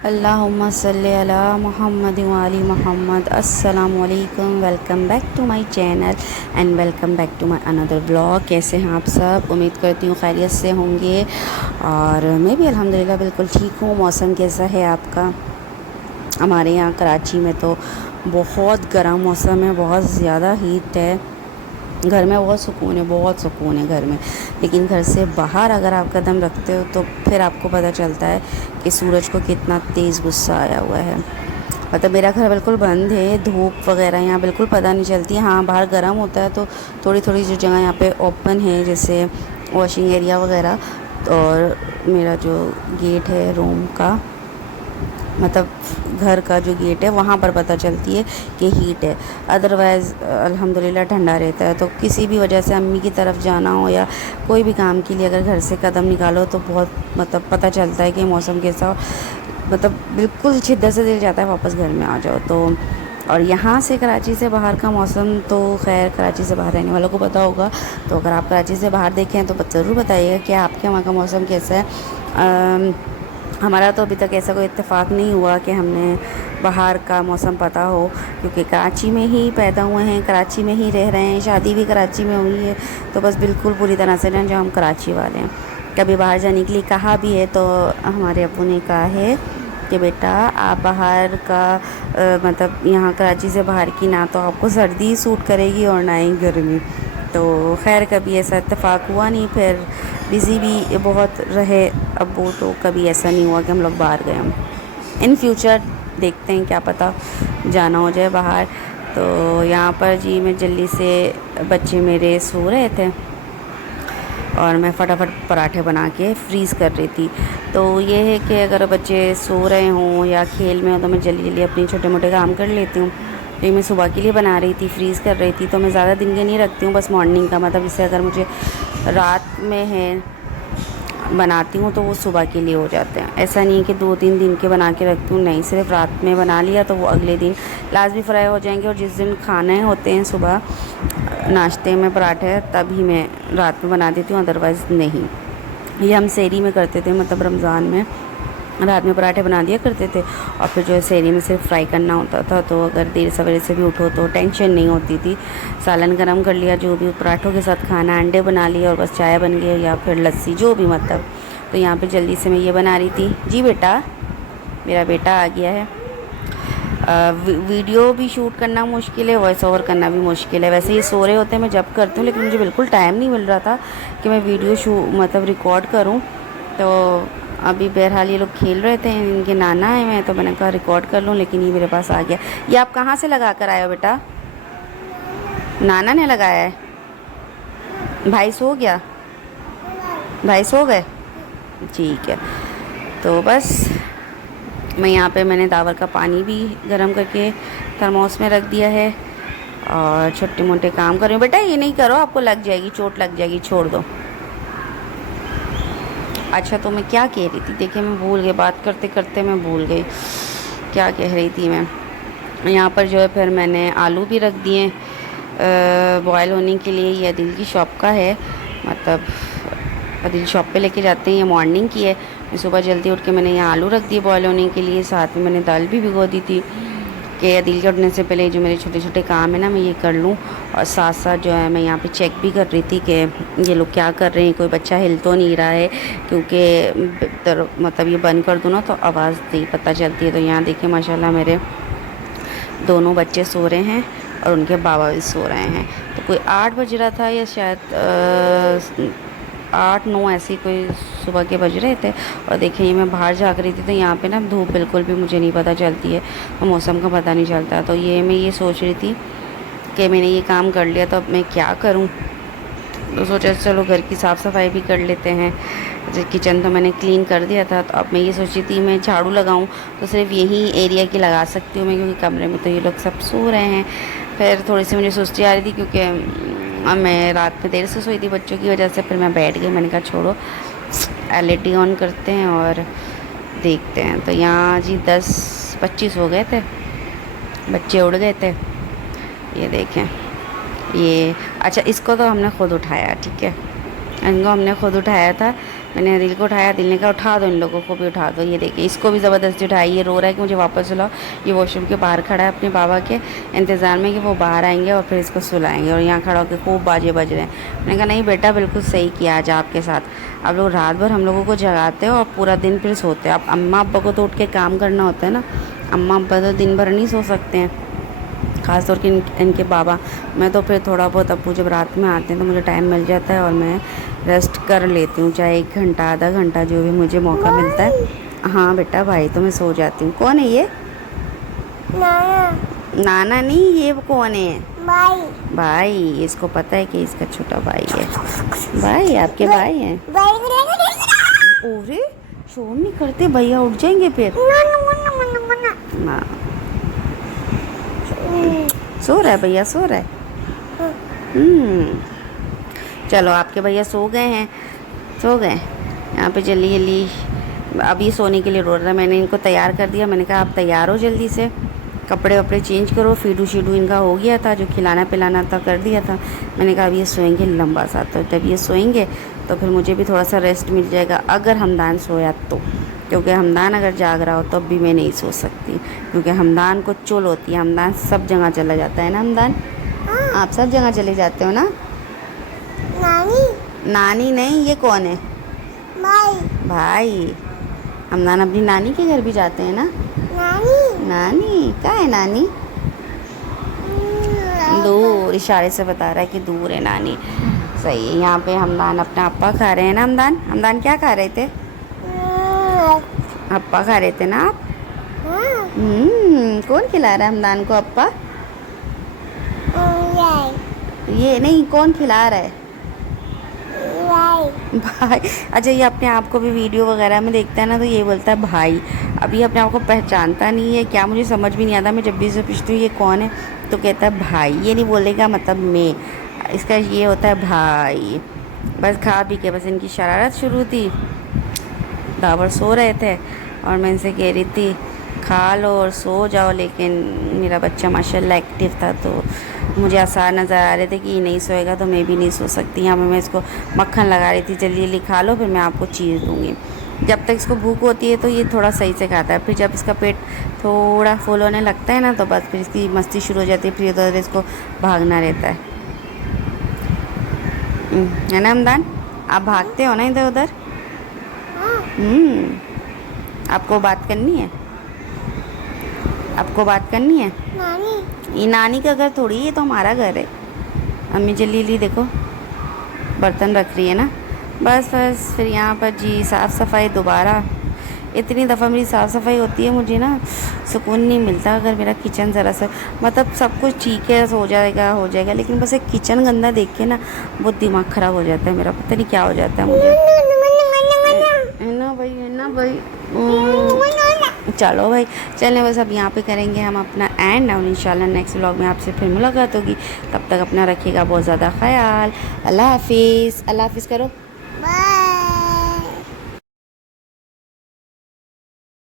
अल्लाहुम्मा सल्ली अला मुहम्मद व आलि मुहम्मद। अस्सलामु अलैकुम, welcome back to my channel and welcome back to my another blog. कैसे हैं आप सब? उम्मीद करती हूँ खैरियत से होंगे और मैं भी अल्हम्दुलिल्लाह बिल्कुल ठीक हूँ। मौसम कैसा है आपका? हमारे यहाँ कराची में तो बहुत गर्म मौसम है, बहुत ज़्यादा हीट है। घर में बहुत सुकून है, बहुत सुकून है घर में, लेकिन घर से बाहर अगर आप कदम रखते हो तो फिर आपको पता चलता है कि सूरज को कितना तेज़ गुस्सा आया हुआ है। मतलब मेरा घर बिल्कुल बंद है, धूप वगैरह यहाँ बिल्कुल पता नहीं चलती। हाँ, बाहर गर्म होता है तो थोड़ी थोड़ी जो जगह यहाँ पे ओपन है, जैसे वॉशिंग एरिया वगैरह, और मेरा जो गेट है रूम का, मतलब घर का जो गेट है, वहाँ पर पता चलती है कि हीट है। अदरवाइज़ अल्हम्दुलिल्लाह ठंडा रहता है। तो किसी भी वजह से अम्मी की तरफ जाना हो या कोई भी काम के लिए अगर घर से कदम निकालो तो बहुत मतलब पता चलता है कि मौसम कैसा हो। मतलब बिल्कुल शिद्दत से दिल जाता है वापस घर में आ जाओ। तो और यहाँ से कराची से बाहर का मौसम तो खैर कराची से बाहर रहने वालों को पता होगा। तो अगर आप कराची से बाहर देखें तो ज़रूर बताइएगा कि आपके वहाँ का मौसम कैसा है। हमारा तो अभी तक ऐसा कोई इत्तेफाक नहीं हुआ कि हमने बाहर का मौसम पता हो, क्योंकि कराची में ही पैदा हुए हैं, कराची में ही रह रहे हैं, शादी भी कराची में हुई है। तो बस बिल्कुल पूरी तरह से ना, जो हम कराची वाले हैं। कभी बाहर जाने के लिए कहा भी है तो हमारे अब्बू ने कहा है कि बेटा आप बाहर का मतलब यहाँ कराची से बाहर की ना तो आपको सर्दी सूट करेगी और ना ही गर्मी। तो खैर कभी ऐसा इत्तेफाक हुआ नहीं। फिर बिज़ी भी बहुत रहे अब्बू, तो कभी ऐसा नहीं हुआ कि हम लोग बाहर गए हम। इन फ्यूचर देखते हैं, क्या पता जाना हो जाए बाहर। तो यहाँ पर जी मैं जल्दी से, बच्चे मेरे सो रहे थे और मैं फटाफट पराठे बना के फ्रीज़ कर रही थी। तो ये है कि अगर बच्चे सो रहे हों या खेल में हो तो मैं जल्दी जल्दी अपने छोटे मोटे काम कर लेती हूँ। तो ये मैं सुबह के लिए बना रही थी, फ्रीज़ कर रही थी। तो मैं ज़्यादा दिन के नहीं रखती हूँ, बस मॉर्निंग का। मतलब इससे अगर मुझे रात में है बनाती हूँ तो वो सुबह के लिए हो जाते हैं। ऐसा नहीं है कि 2-3 दिन के बना के रखती हूँ, नहीं, सिर्फ रात में बना लिया तो वो अगले दिन लाजमी फ्राई हो जाएंगे। और जिस दिन खाने होते हैं सुबह नाश्ते में पराठे, तभी मैं रात में बना देती हूँ, अदरवाइज़ नहीं। ये हम सेहरी में करते थे, मतलब रमज़ान में रात में पराठे बना दिया करते थे और फिर जो है सेहरी में सिर्फ फ्राई करना होता था। तो अगर देर सवेरे से भी उठो तो टेंशन नहीं होती थी। सालन गरम कर लिया, जो भी पराठों के साथ खाना, अंडे बना लिए और बस चाय बन गई या फिर लस्सी, जो भी मतलब। तो यहाँ पे जल्दी से मैं ये बना रही थी। जी बेटा, मेरा बेटा आ गया है। वीडियो भी शूट करना मुश्किल है, वॉइस ओवर करना भी मुश्किल है। वैसे ये सो रहे होते हैं मैं जब करती हूँ, लेकिन मुझे बिल्कुल टाइम नहीं मिल रहा था कि मैं वीडियो मतलब रिकॉर्ड करूँ। तो अभी बहरहाल ये लोग खेल रहे थे, इनके नाना आए हुए हैं, तो मैंने कहा रिकॉर्ड कर लूँ, लेकिन ये मेरे पास आ गया। ये आप कहाँ से लगा कर आए हो बेटा? नाना ने लगाया है। भाई सो गया? भाई सो गए? ठीक है। तो बस मैं यहाँ पे मैंने दावर का पानी भी गर्म करके थर्मोस में रख दिया है और छोटे मोटे काम कर रही हूँ। बेटा ये नहीं करो, आपको लग जाएगी, चोट लग जाएगी, छोड़ दो। अच्छा, तो मैं क्या कह रही थी? देखिए मैं भूल गई, बात करते करते मैं भूल गई क्या कह रही थी मैं। यहाँ पर जो है फिर मैंने आलू भी रख दिए बॉयल होने के लिए। ये अदिल की शॉप का है, मतलब अदिल शॉप पे लेके जाते हैं। ये मॉर्निंग की है। मैं सुबह जल्दी उठ के मैंने यहाँ आलू रख दिए बॉयल होने के लिए। साथ में मैंने दाल भी भिगो दी थी कि अदिल के उठने से पहले जो मेरे छोटे छोटे काम है ना, मैं ये कर लूँ। और साथ साथ जो है मैं यहाँ पे चेक भी कर रही थी कि ये लोग क्या कर रहे हैं, कोई बच्चा हिल तो नहीं रहा है, क्योंकि मतलब ये बंद कर दूँ ना तो आवाज़ दी पता चलती है। तो यहाँ देखिए माशाल्लाह मेरे दोनों बच्चे सो रहे हैं और उनके बाबा भी सो रहे हैं। तो कोई 8 बज रहा था या शायद 8-9 ऐसे कोई सुबह के बज रहे थे। और देखिए ये मैं बाहर जाग रही थी तो यहाँ पे ना धूप बिल्कुल भी मुझे नहीं पता चलती है, तो मौसम का पता नहीं चलता। तो ये मैं ये सोच रही थी कि मैंने ये काम कर लिया तो अब मैं क्या करूँ। तो सोचा चलो घर की साफ़ सफाई भी कर लेते हैं। किचन तो मैंने क्लीन कर दिया था, तो अब मैं ये सोची थी मैं झाड़ू लगाऊं तो सिर्फ यही एरिया की लगा सकती हूँ मैं, क्योंकि कमरे में तो ये लोग सब सो रहे हैं। फिर थोड़ी सी मुझे सुस्ती आ रही थी, क्योंकि मैं रात में देर से सोई थी बच्चों की वजह से। फिर मैं बैठ गई, मैंने कहा छोड़ो एलईडी ऑन करते हैं और देखते हैं। तो यहाँ जी 10-25 हो गए थे, बच्चे उड़ गए थे। ये देखें ये, अच्छा इसको तो हमने ख़ुद उठाया, ठीक है, इनको हमने ख़ुद उठाया था मैंने दिल को उठाया, दिल ने कहा उठा दो, इन लोगों को भी उठा दो। ये देखिए इसको भी ज़बरदस्ती उठाई, ये रो रहा है कि मुझे वापस सुलाओ। ये वॉशरूम के बाहर खड़ा है अपने बाबा के इंतज़ार में कि वो बाहर आएंगे और फिर इसको सुलाएंगे, और यहाँ खड़ा होकर खूब बाजे बज रहे हैं। मैंने कहा नहीं बेटा, बिल्कुल सही किया आज आपके साथ। आप लोग रात भर हम लोगों को जगाते हो और पूरा दिन फिर सोते हो। आप अम्मा अब्बा को तो उठ के काम करना होता है ना, अम्मा अब्बा तो दिन भर नहीं सो सकते हैं, ख़ास तौर के इनके बाबा। मैं तो फिर थोड़ा बहुत, अब्बू जब रात में आते हैं तो मुझे टाइम मिल जाता है और मैं रेस्ट कर लेती हूँ, चाहे 1 घंटा आधा घंटा जो भी मुझे मौका मिलता है। हाँ बेटा भाई, तो मैं सो जाती हूँ। कौन है ये? नाना। नाना नहीं, ये कौन है? भाई। भाई, इसको पता है कि इसका छोटा भाई है। भाई आपके भाई हैं? अरे शोर नहीं करते, भैया उठ जाएंगे फिर। हाँ सो रहा है भैया, सो रहा है। चलो आपके भैया सो गए हैं, सो गए। यहाँ पे जल्दी जल्दी अभी सोने के लिए रो रहा है। मैंने इनको तैयार कर दिया, मैंने कहा आप तैयार हो जल्दी से, कपड़े वपड़े चेंज करो। फीडू शीडू इनका हो गया था, जो खिलाना पिलाना था कर दिया था। मैंने कहा अब ये सोएंगे लंबा सा, तो जब ये सोएंगे तो फिर मुझे भी थोड़ा सा रेस्ट मिल जाएगा, अगर हमदान सोया तो। क्योंकि हमदान अगर जाग रहा हो तब भी मैं नहीं सो सकती, क्योंकि हमदान को चुल होती है। हमदान सब जगह चला जाता है ना। हमदान आप सब जगह चले जाते हो ना? नानी। नानी नहीं, ये कौन है? भाई। भाई, हमदान अपनी नानी के घर भी जाते हैं ना? नानी। नानी कहाँ है नानी? दूर, इशारे से बता रहा है कि दूर है नानी। सही है। यहाँ पे हमदान अपना अप्पा खा रहे हैं ना। हमदान, हमदान क्या खा रहे थे? अप्पा खा रहे थे ना आप? कौन खिला रहा है हमदान को अप्पा? ये नहीं, कौन खिला रहा है? भाई। अच्छा, ये अपने आप को भी वीडियो वगैरह में देखता है ना, तो ये बोलता है भाई। अभी अपने आप को पहचानता नहीं है क्या, मुझे समझ भी नहीं आता। मैं जब भी इसे पूछती हूँ ये कौन है, तो कहता है भाई। ये नहीं बोलेगा मतलब मैं, इसका ये होता है भाई। बस खा पी के बस इनकी शरारत शुरू थी। दावर सो रहे थे और मैं इनसे कह रही थी खा लो और सो जाओ, लेकिन मेरा बच्चा माशाल्लाह एक्टिव था, तो मुझे आसार नज़र आ रहे थे कि ये नहीं सोएगा तो मैं भी नहीं सो सकती। यहाँ मैं इसको मक्खन लगा रही थी, जल्दी जल्दी खा लो फिर मैं आपको चीज़ दूँगी। जब तक इसको भूख होती है तो ये थोड़ा सही से खाता है, फिर जब इसका पेट थोड़ा फुल होने लगता है ना, तो बस फिर इसकी मस्ती शुरू हो जाती है, फिर इधर इसको भागना रहता है ना। हमदान, आप भागते हो ना इधर उधर? आपको बात करनी है? आपको बात करनी है? नानी। ये नानी का घर थोड़ी, ये तो हमारा घर है। अम्मी जल्दी जल्दी देखो बर्तन रख रही है ना। बस बस फिर यहाँ पर जी साफ़ सफाई दोबारा। इतनी दफ़ा मेरी साफ़ सफाई होती है, मुझे ना सुकून नहीं मिलता। अगर मेरा किचन ज़रा सा, मतलब सब कुछ ठीक है, हो जाएगा हो जाएगा, लेकिन बस एक किचन गंदा देख के ना बहुत दिमाग ख़राब हो जाता है मेरा, पता नहीं क्या हो जाता है मुझे। है ना भाई, है ना भाई। चलो भाई, चलें बस अब यहाँ पे करेंगे हम अपना एंड, और इंशाल्लाह नेक्स्ट व्लॉग में आपसे फिर मुलाकात होगी। तब तक अपना रखिएगा बहुत ज़्यादा ख्याल। अल्लाह हाफिज़। अल्लाह हाफिज़ करो।